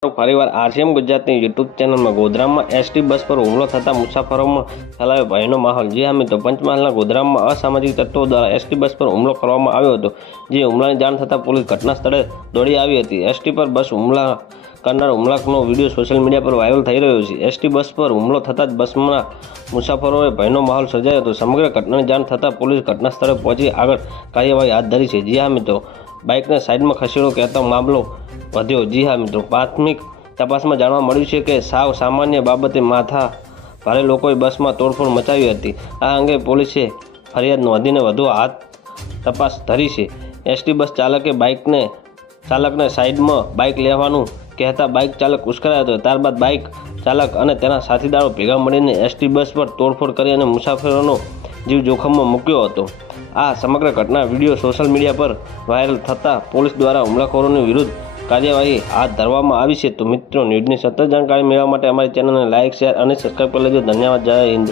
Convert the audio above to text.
ફરીવાર આરસીએમ ગુજરાતની યુટ્યુબ ચેનલમાં ગોધરામાં એસટી બસ પર હુમલો થતા મુસાફરોમાં ફેલાયો ભયનો માહોલ. જે હા મિત્રો, પંચમહાલના ગોધરામાં અસામાજિક તત્વો દ્વારા એસટી બસ પર હુમલો કરવામાં આવ્યો હતો, જે હુમલાની જાણ થતાં પોલીસ ઘટના સ્થળે દોડી આવી હતી. એસટી પર બસ હુમલા કરનાર હુમલાનો વીડિયો સોશિયલ મીડિયા પર વાયરલ થઈ રહ્યો છે. એસટી બસ પર હુમલો થતાં જ બસમાં મુસાફરોએ ભયનો માહોલ સર્જાયો હતો. સમગ્ર ઘટનાની જાણ થતાં પોલીસ ઘટના સ્થળે પહોંચી આગળ કાર્યવાહી હાથ ધરી છે. જે હા મિત્રો, બાઇકને સાઇડમાં ખસેડો કહેતો મામલો વધ્યો જી હા મિત્રો. પ્રાથમિક તપાસમાં જાણવા મળ્યું છે કે સાવ સામાન્ય બાબતે માથા ભારે લોકોએ બસમાં તોડફોડ મચાવી હતી. આ અંગે પોલીસે ફરિયાદ નોંધીને વધુ હાથ તપાસ ધરી છે. એસટી બસ ચાલકે બાઇકને ચાલકને સાઈડમાં બાઇક લેવાનું કહેતા બાઇક ચાલક ઉશ્કરાયો હતો. ત્યારબાદ બાઇક ચાલક અને તેના સાથીદારો ભેગા મળીને એસટી બસ પર તોડફોડ કરી અને મુસાફરોનો જીવ જોખમમાં મૂક્યો હતો. આ સમગ્ર ઘટના વીડિયો સોશિયલ મીડિયા પર વાયરલ થતાં પોલીસ દ્વારા હુમલાખોરોની વિરુદ્ધ કાર્યવાહી હાથ ધરવામાં આવી છે. તો મિત્રો, ન્યૂઝની સતત જાણકારી મેળવવા માટે અમારી ચેનલને લાઇક, શેર અને સબસ્ક્રાઈબ કરી લેજો. ધન્યવાદ. જય હિન્દ.